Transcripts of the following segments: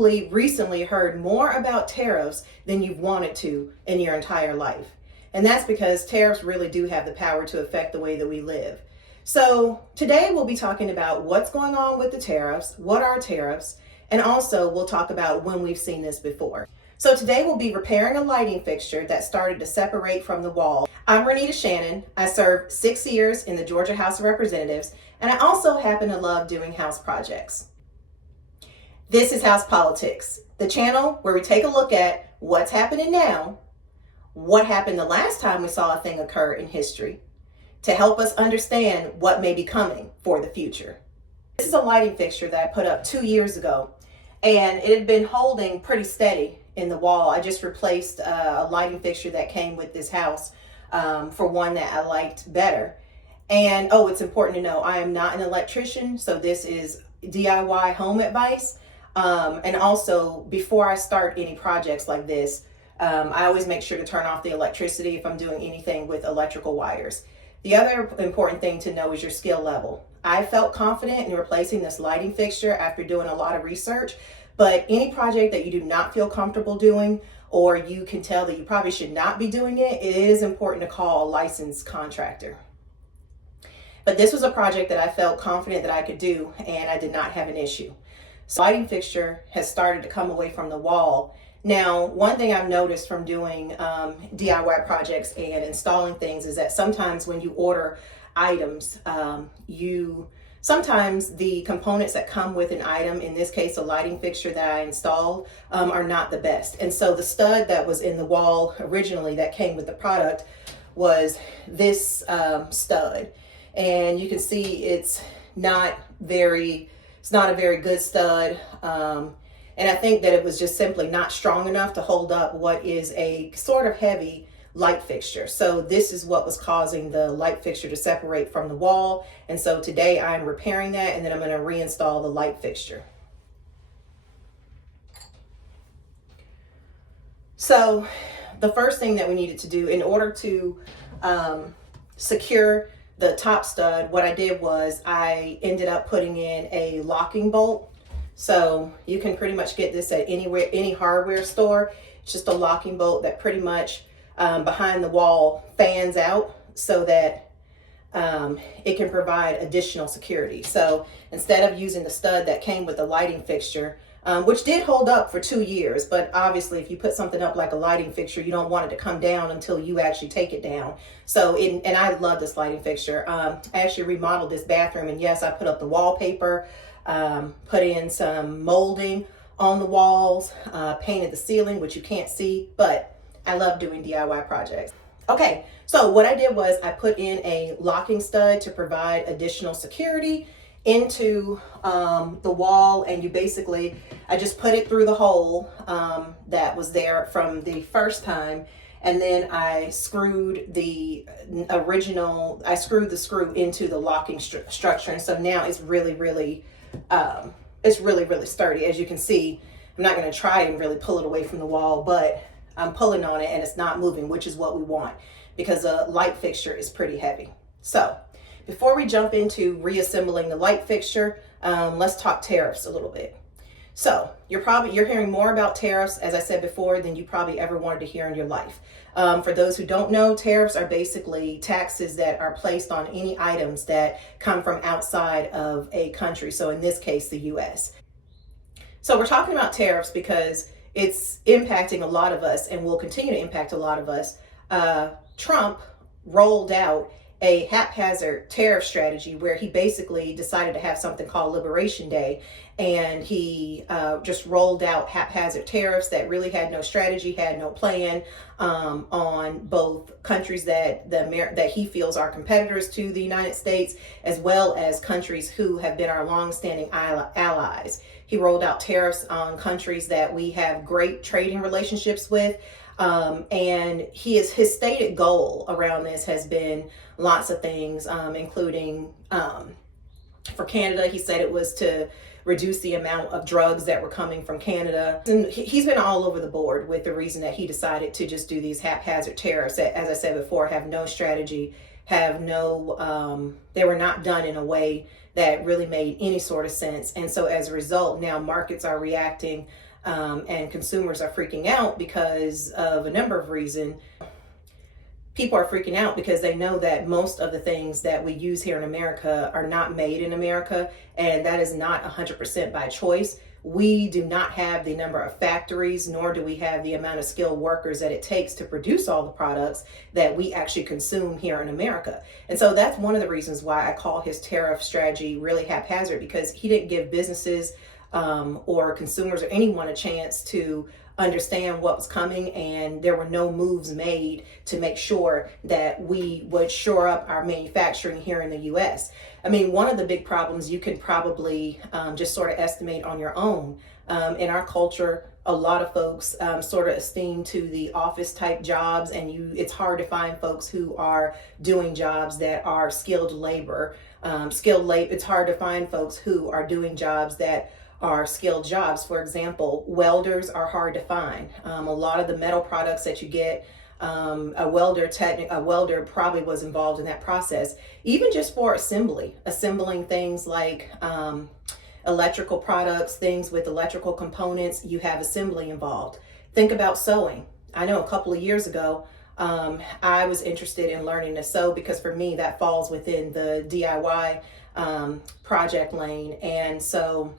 probably recently heard more about tariffs than you've wanted to in your entire life. And that's because tariffs really do have the power to affect the way that we live. So today we'll be talking about what's going on with the tariffs, what are tariffs, and also we'll talk about when we've seen this before. So today we'll be repairing a lighting fixture that started to separate from the wall. I'm Renitta Shannon. I served 6 years in the Georgia House of Representatives, and I also happen to love doing house projects. This is House Politics, the channel where we take a look at what's happening now, what happened the last time we saw a thing occur in history, to help us understand what may be coming for the future. This is a lighting fixture that I put up 2 years ago, and it had been holding pretty steady in the wall. I just replaced a lighting fixture that came with this house for one that I liked better. And it's important to know I am not an electrician, so this is DIY home advice. And also, before I start any projects like this, I always make sure to turn off the electricity if I'm doing anything with electrical wires. The other important thing to know is your skill level. I felt confident in replacing this lighting fixture after doing a lot of research, but any project that you do not feel comfortable doing, or you can tell that you probably should not be doing it, it is important to call a licensed contractor. But this was a project that I felt confident that I could do, and I did not have an issue. So lighting fixture has started to come away from the wall. Now, one thing I've noticed from doing DIY projects and installing things is that sometimes when you order items, sometimes the components that come with an item, in this case a lighting fixture that I installed, are not the best. And so the stud that was in the wall originally that came with the product was this stud. And you can see it's not a very good stud. And I think that it was just simply not strong enough to hold up what is a sort of heavy light fixture. So this is what was causing the light fixture to separate from the wall. And so today I'm repairing that, and then I'm going to reinstall the light fixture. So the first thing that we needed to do in order to secure the top stud, what I did was I ended up putting in a locking bolt. So you can pretty much get this at any hardware store. It's just a locking bolt that pretty much behind the wall fans out so that it can provide additional security. So instead of using the stud that came with the lighting fixture, which did hold up for 2 years, but obviously if you put something up like a lighting fixture, you don't want it to come down until you actually take it down. So, and I love this lighting fixture. I actually remodeled this bathroom, and yes, I put up the wallpaper, put in some molding on the walls, painted the ceiling, which you can't see, but I love doing DIY projects. Okay, so what I did was I put in a locking stud to provide additional security into the wall, and I just put it through the hole that was there from the first time, and then I screwed the screw into the locking structure, and so now it's really sturdy. As you can see, I'm not going to try and really pull it away from the wall, but I'm pulling on it and it's not moving, which is what we want because a light fixture is pretty heavy. So before we jump into reassembling the light fixture, let's talk tariffs a little bit. So you're hearing more about tariffs, as I said before, than you probably ever wanted to hear in your life. For those who don't know, tariffs are basically taxes that are placed on any items that come from outside of a country. So in this case, the US. So we're talking about tariffs because it's impacting a lot of us and will continue to impact a lot of us. Trump rolled out a haphazard tariff strategy where he basically decided to have something called Liberation Day, and he just rolled out haphazard tariffs that really had no strategy, had no plan on both countries that he feels are competitors to the United States, as well as countries who have been our longstanding allies. He rolled out tariffs on countries that we have great trading relationships with. And his stated goal around this has been lots of things, including for Canada, he said it was to reduce the amount of drugs that were coming from Canada. And he's been all over the board with the reason that he decided to just do these haphazard tariffs that, as I said before, have no strategy, they were not done in a way that really made any sort of sense. And so as a result, now markets are reacting and consumers are freaking out because of a number of reasons. People are freaking out because they know that most of the things that we use here in America are not made in America, and that is not 100% by choice. We do not have the number of factories, nor do we have the amount of skilled workers that it takes to produce all the products that we actually consume here in America. And so that's one of the reasons why I call his tariff strategy really haphazard, because he didn't give businesses or consumers or anyone a chance to understand what was coming, and there were no moves made to make sure that we would shore up our manufacturing here in the US. I mean, one of the big problems you can probably just sort of estimate on your own. In our culture, a lot of folks sort of esteem to the office type jobs, and it's hard to find folks who are doing jobs that are skilled labor. It's hard to find folks who are doing jobs that are skilled jobs. For example, welders are hard to find. A lot of the metal products that you get, a welder probably was involved in that process. Even just for assembling things like electrical products, things with electrical components, you have assembly involved. Think about sewing. I know a couple of years ago, I was interested in learning to sew because for me, that falls within the DIY project lane. And so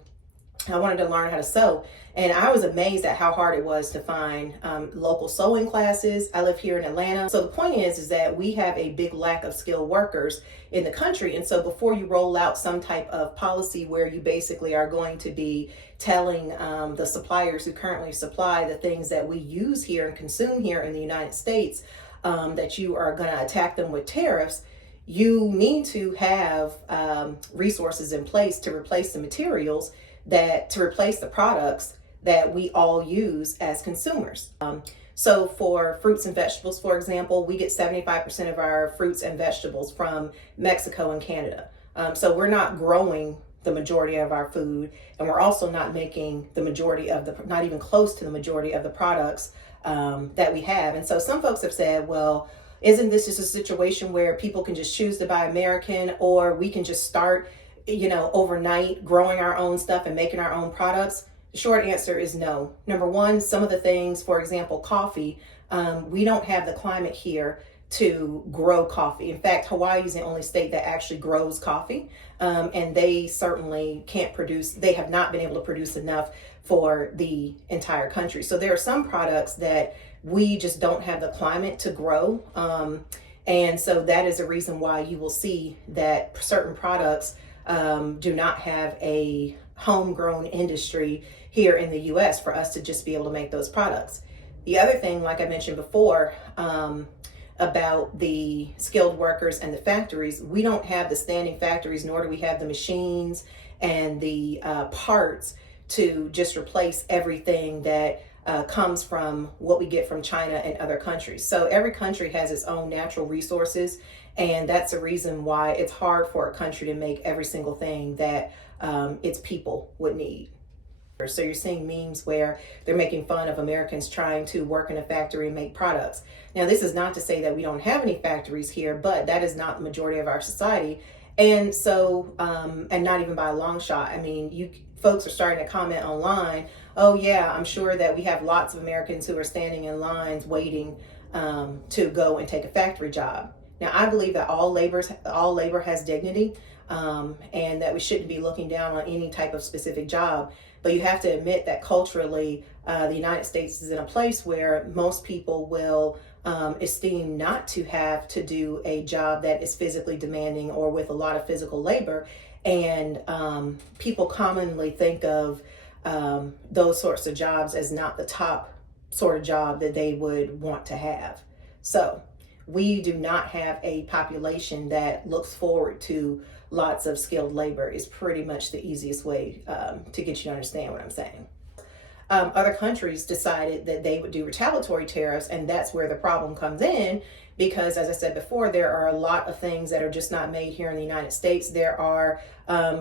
I wanted to learn how to sew, and I was amazed at how hard it was to find local sewing classes. I live here in Atlanta. So the point is that we have a big lack of skilled workers in the country. And so before you roll out some type of policy where you basically are going to be telling the suppliers who currently supply the things that we use here and consume here in the United States, that you are going to attack them with tariffs, you need to have resources in place to replace the materials, to replace the products that we all use as consumers. So for fruits and vegetables, for example, we get 75% of our fruits and vegetables from Mexico and Canada. So we're not growing the majority of our food, and we're also not making not even close to the majority of the products that we have. And so some folks have said, well, isn't this just a situation where people can just choose to buy American, or we can just start overnight growing our own stuff and making our own products? The short answer is no. Number one, some of the things, for example, coffee, we don't have the climate here to grow coffee. In fact, Hawaii is the only state that actually grows coffee, and they certainly they have not been able to produce enough for the entire country. So there are some products that we just don't have the climate to grow. And so that is a reason why you will see that certain products do not have a homegrown industry here in the US for us to just be able to make those products. The other thing, like I mentioned before, about the skilled workers and the factories, we don't have the standing factories, nor do we have the machines and the parts to just replace everything that comes from what we get from China and other countries. So every country has its own natural resources, and that's the reason why it's hard for a country to make every single thing that its people would need. So you're seeing memes where they're making fun of Americans trying to work in a factory and make products. Now, this is not to say that we don't have any factories here, but that is not the majority of our society. And so, and not even by a long shot. I mean, folks are starting to comment online, oh yeah, I'm sure that we have lots of Americans who are standing in lines waiting to go and take a factory job. Now, I believe that all labor has dignity, and that we shouldn't be looking down on any type of specific job. But you have to admit that culturally, the United States is in a place where most people will esteem not to have to do a job that is physically demanding or with a lot of physical labor. And people commonly think of those sorts of jobs as not the top sort of job that they would want to have. So we do not have a population that looks forward to lots of skilled labor. Is pretty much the easiest way to get you to understand what I'm saying. Other countries decided that they would do retaliatory tariffs, and that's where the problem comes in, because as I said before, there are a lot of things that are just not made here in the United States. There are,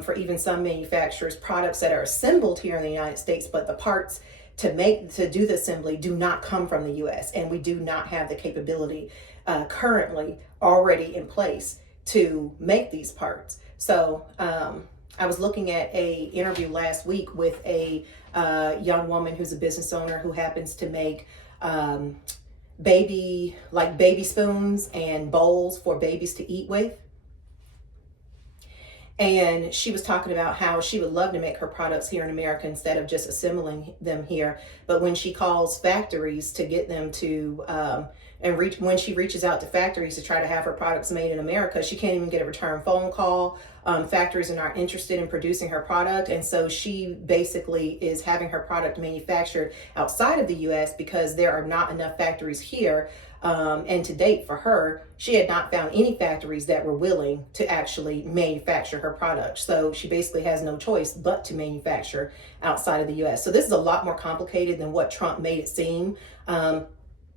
for even some manufacturers, products that are assembled here in the United States, but the parts to do the assembly do not come from the US, and we do not have the capability currently already in place to make these parts. So I was looking at a interview last week with a young woman who's a business owner who happens to make baby spoons and bowls for babies to eat with. And she was talking about how she would love to make her products here in America instead of just assembling them here. But when she calls factories to get them to, when she reaches out to factories to try to have her products made in America, she can't even get a return phone call. Factories are not interested in producing her product. And so she basically is having her product manufactured outside of the US because there are not enough factories here. And to date for her, she had not found any factories that were willing to actually manufacture her product. So she basically has no choice but to manufacture outside of the US. So this is a lot more complicated than what Trump made it seem.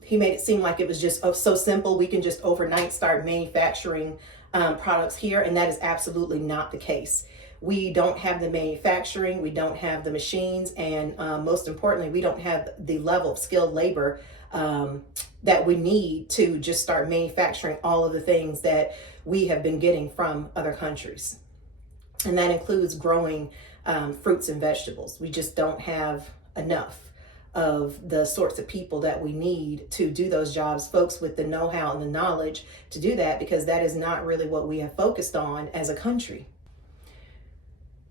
He made it seem like it was just so simple. We can just overnight start manufacturing products here. And that is absolutely not the case. We don't have the manufacturing, we don't have the machines, and most importantly, we don't have the level of skilled labor that we need to just start manufacturing all of the things that we have been getting from other countries. And that includes growing fruits and vegetables. We just don't have enough of the sorts of people that we need to do those jobs, folks with the know-how and the knowledge to do that, because that is not really what we have focused on as a country.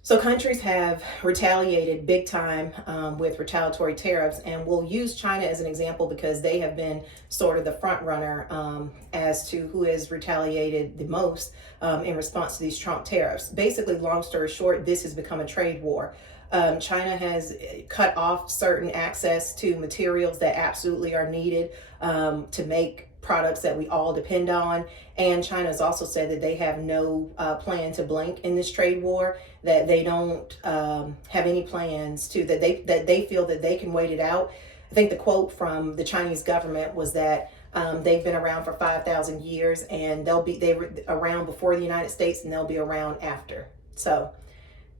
So countries have retaliated big time with retaliatory tariffs, and we'll use China as an example because they have been sort of the front runner as to who has retaliated the most in response to these Trump tariffs. Basically, long story short, this has become a trade war. China has cut off certain access to materials that absolutely are needed to make products that we all depend on. And China has also said that they have no plan to blink in this trade war, that they don't have any plans to, that they feel that they can wait it out. I think the quote from the Chinese government was that they've been around for 5,000 years, and they were around before the United States, and they'll be around after. So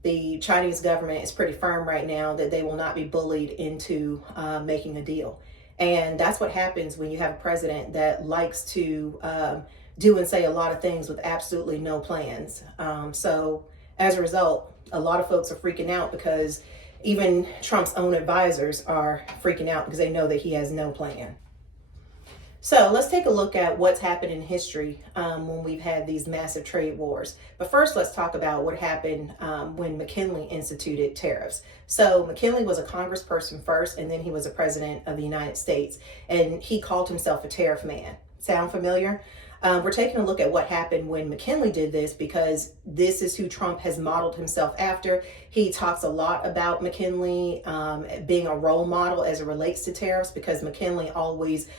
the Chinese government is pretty firm right now that they will not be bullied into making a deal. And that's what happens when you have a president that likes to do and say a lot of things with absolutely no plans. So as a result, a lot of folks are freaking out because even Trump's own advisors are freaking out because they know that he has no plan. So let's take a look at what's happened in history when we've had these massive trade wars. But first, let's talk about what happened when McKinley instituted tariffs. So McKinley was a congressperson first, and then he was a president of the United States, and he called himself a tariff man. Sound familiar? We're taking a look at what happened when McKinley did this because this is who Trump has modeled himself after. He talks a lot about McKinley being a role model as it relates to tariffs because McKinley always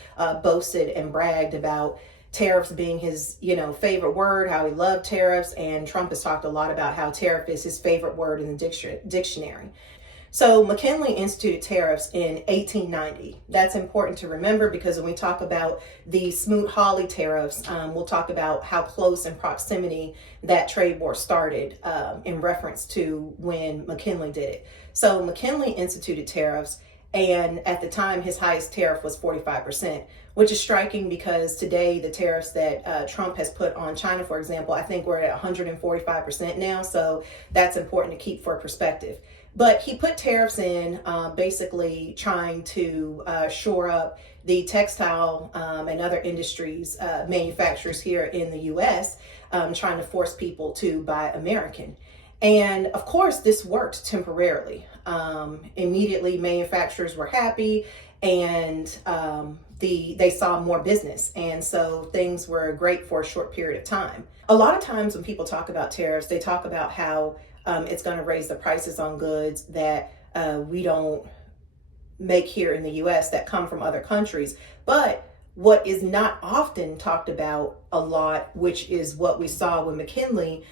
boasted and bragged about tariffs being his, favorite word, how he loved tariffs. And Trump has talked a lot about how tariff is his favorite word in the dictionary. So McKinley instituted tariffs in 1890. That's important to remember because when we talk about the Smoot-Hawley tariffs, we'll talk about how close in proximity that trade war started in reference to when McKinley did it. So McKinley instituted tariffs, and at the time his highest tariff was 45%, which is striking because today the tariffs that Trump has put on China, for example, I think we're at 145% now. So that's important to keep for perspective. But he put tariffs in basically trying to shore up the textile and other industries, manufacturers here in the U.S., trying to force people to buy American. And of course, this worked temporarily. Immediately, manufacturers were happy and they saw more business. And so things were great for a short period of time. A lot of times when people talk about tariffs, they talk about how it's going to raise the prices on goods that we don't make here in the U.S. that come from other countries. But what is not often talked about a lot, which is what we saw when McKinley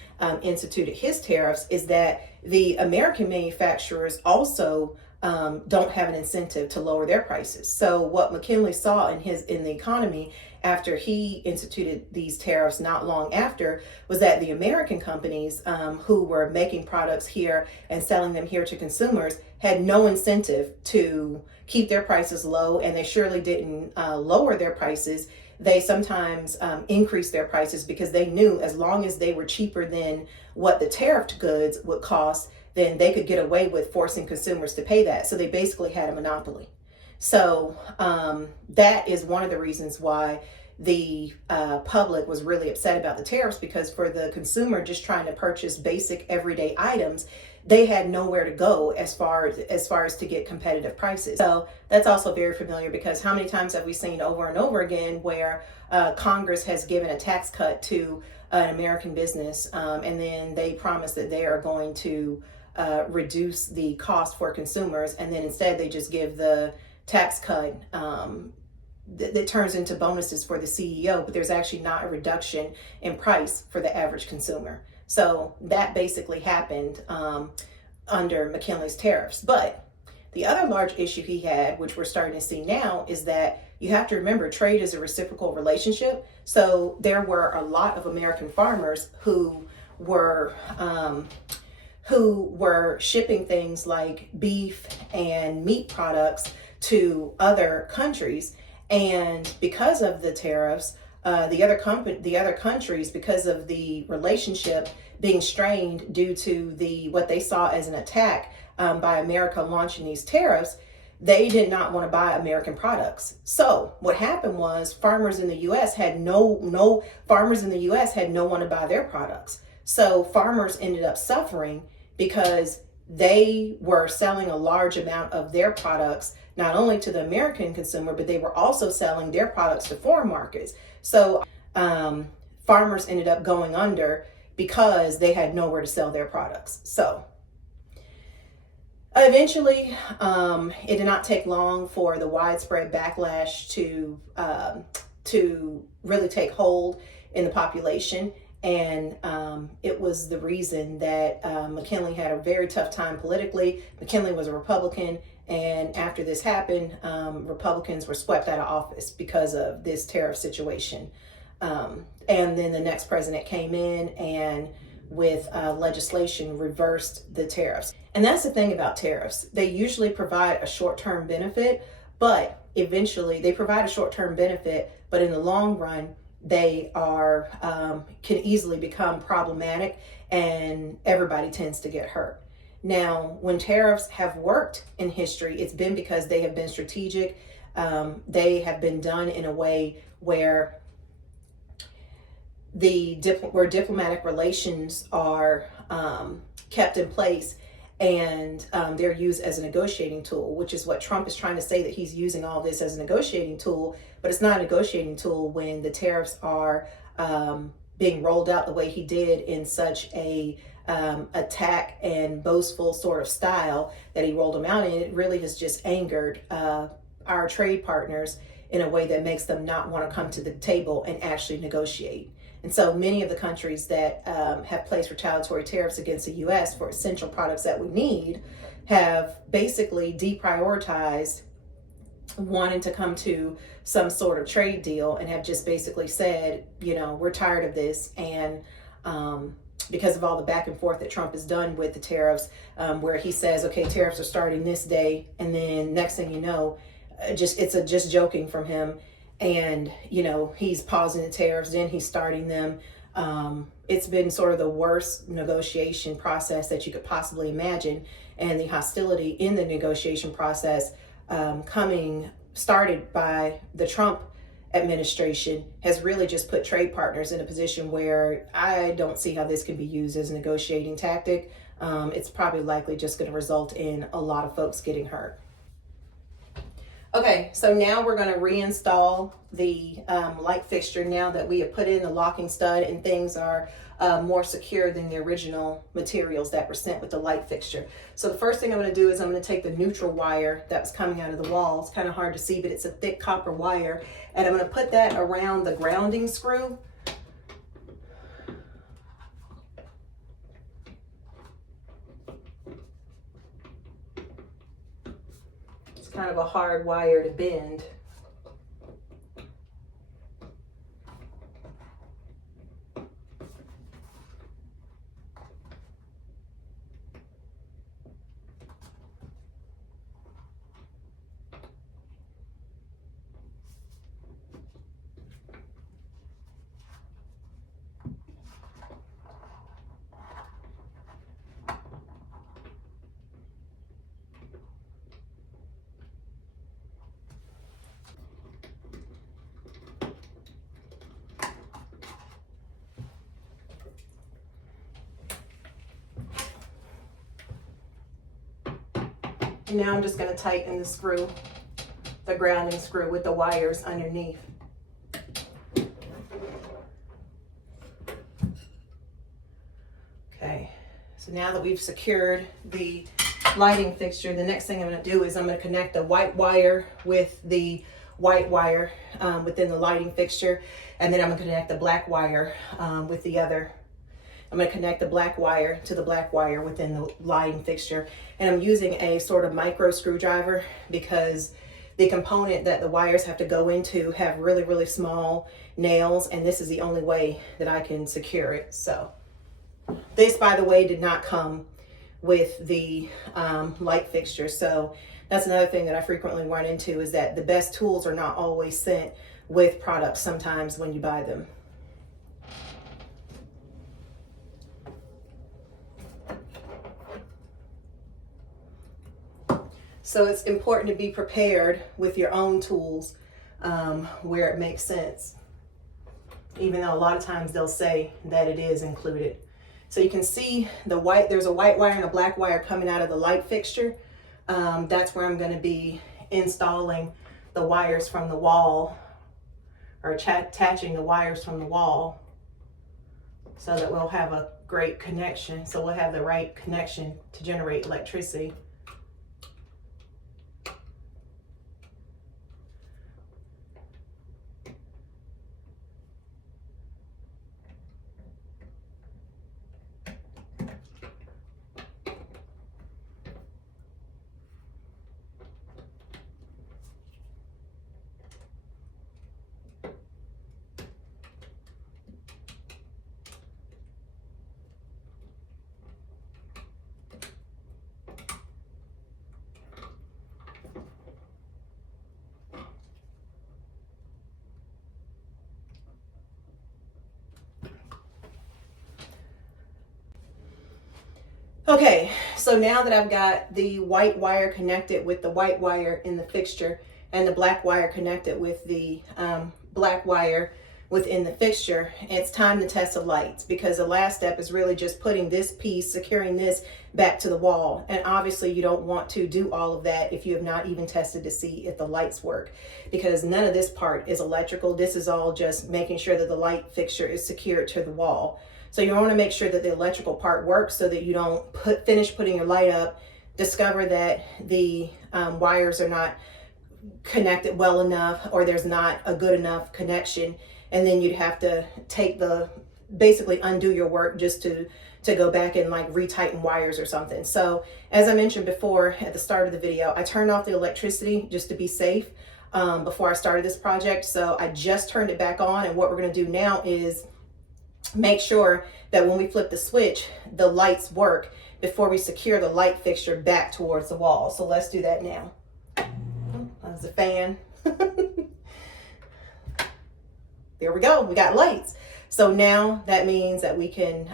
instituted his tariffs, is that the American manufacturers also don't have an incentive to lower their prices. So what McKinley saw in the economy after he instituted these tariffs not long after was that the American companies who were making products here and selling them here to consumers had no incentive to keep their prices low, and they surely didn't lower their prices. they sometimes increase their prices because they knew as long as they were cheaper than what the tariffed goods would cost, then they could get away with forcing consumers to pay that. So they basically had a monopoly. So that is one of the reasons why the public was really upset about the tariffs, because for the consumer just trying to purchase basic everyday items, they had nowhere to go as far as to get competitive prices. So that's also very familiar, because how many times have we seen over and over again where Congress has given a tax cut to an American business, and then they promise that they are going to reduce the cost for consumers, and then instead they just give the tax cut that turns into bonuses for the CEO, but there's actually not a reduction in price for the average consumer. So that basically happened under McKinley's tariffs. But the other large issue he had, which we're starting to see now, is that you have to remember trade is a reciprocal relationship. So there were a lot of American farmers who were shipping things like beef and meat products to other countries. And because of the tariffs, the other countries, because of the relationship being strained due to what they saw as an attack by America launching these tariffs, they did not want to buy American products. So what happened was farmers in the U.S. had no one to buy their products. So farmers ended up suffering because they were selling a large amount of their products not only to the American consumer, but they were also selling their products to foreign markets. So farmers ended up going under because they had nowhere to sell their products. So eventually, it did not take long for the widespread backlash to really take hold in the population. And it was the reason that McKinley had a very tough time politically. McKinley was a Republican, and after this happened, Republicans were swept out of office because of this tariff situation. And then the next president came in and with legislation reversed the tariffs. And that's the thing about tariffs. They usually provide a short-term benefit, but eventually they provide a short-term benefit, but in the long run, they are can easily become problematic, and everybody tends to get hurt. Now, when tariffs have worked in history, it's been because they have been strategic. They have been done in a way where diplomatic relations are kept in place, and they're used as a negotiating tool, which is what Trump is trying to say, that he's using all this as a negotiating tool, but it's not a negotiating tool when the tariffs are being rolled out the way he did, in such a attack and boastful sort of style that he rolled them out in. It really has just angered our trade partners in a way that makes them not want to come to the table and actually negotiate. And so many of the countries that have placed retaliatory tariffs against the U.S. for essential products that we need have basically deprioritized wanting to come to some sort of trade deal, and have just basically said, we're tired of this. And because of all the back and forth that Trump has done with the tariffs, where he says, okay, tariffs are starting this day, and then next thing you know, it's just joking from him. And, he's pausing the tariffs, then he's starting them. It's been sort of the worst negotiation process that you could possibly imagine. And the hostility in the negotiation process started by the Trump administration has really just put trade partners in a position where I don't see how this can be used as a negotiating tactic. It's probably likely just going to result in a lot of folks getting hurt. Okay, so now we're going to reinstall the light fixture now that we have put in the locking stud, and things are more secure than the original materials that were sent with the light fixture. So the first thing I'm going to do is I'm going to take the neutral wire that was coming out of the wall. It's kind of hard to see, but it's a thick copper wire, and I'm going to put that around the grounding screw. Kind of a hard wire to bend. And now I'm just going to tighten the screw, the grounding screw with the wires underneath. Okay, so now that we've secured the lighting fixture, the next thing I'm going to do is I'm going to connect the white wire with the white wire within the lighting fixture, and then I'm going to connect the black wire with the other. I'm going to connect the black wire to the black wire within the lighting fixture, and I'm using a sort of micro screwdriver because the component that the wires have to go into have really, really small nails, and this is the only way that I can secure it. So this, by the way, did not come with the light fixture. So that's another thing that I frequently run into, is that the best tools are not always sent with products sometimes when you buy them. So it's important to be prepared with your own tools where it makes sense, even though a lot of times they'll say that it is included. So you can see there's a white wire and a black wire coming out of the light fixture. That's where I'm going to be installing the wires from the wall, or attaching the wires from the wall, so that we'll have a great connection. So we'll have the right connection to generate electricity. Okay, so now that I've got the white wire connected with the white wire in the fixture and the black wire connected with the black wire within the fixture, it's time to test the lights, because the last step is really just putting this piece, securing this back to the wall. And obviously you don't want to do all of that if you have not even tested to see if the lights work, because none of this part is electrical. This is all just making sure that the light fixture is secured to the wall. So you want to make sure that the electrical part works, so that you don't finish putting your light up, discover that the wires are not connected well enough, or there's not a good enough connection, and then you'd have to basically undo your work just to go back and like retighten wires or something. So as I mentioned before at the start of the video, I turned off the electricity just to be safe before I started this project. So I just turned it back on, and what we're going to do now is make sure that when we flip the switch, the lights work before we secure the light fixture back towards the wall. So let's do that now. That was a fan. There we go, we got lights. So now that means that we can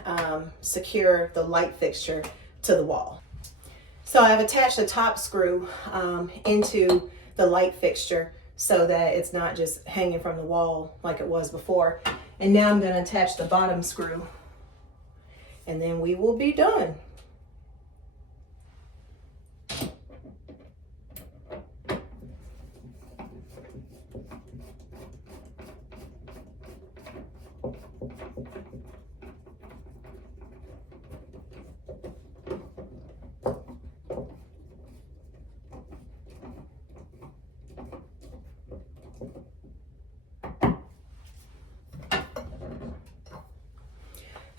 secure the light fixture to the wall. So I've attached the top screw into the light fixture so that it's not just hanging from the wall like it was before. And now I'm going to attach the bottom screw, and then we will be done.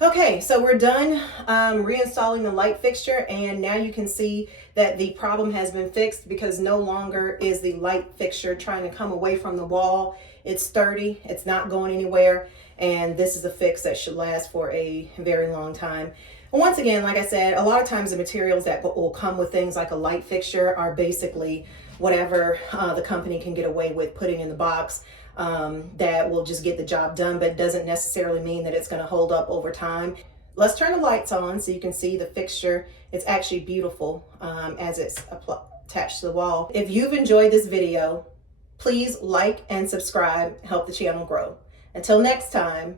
Okay, so we're done reinstalling the light fixture, and now you can see that the problem has been fixed, because no longer is the light fixture trying to come away from the wall. It's sturdy, it's not going anywhere, and this is a fix that should last for a very long time. And once again, like I said, a lot of times the materials that will come with things like a light fixture are basically whatever the company can get away with putting in the box. That will just get the job done, but doesn't necessarily mean that it's going to hold up over time. Let's turn the lights on so you can see the fixture. It's actually beautiful as it's attached to the wall. If you've enjoyed this video, please like and subscribe, help the channel grow. Until next time,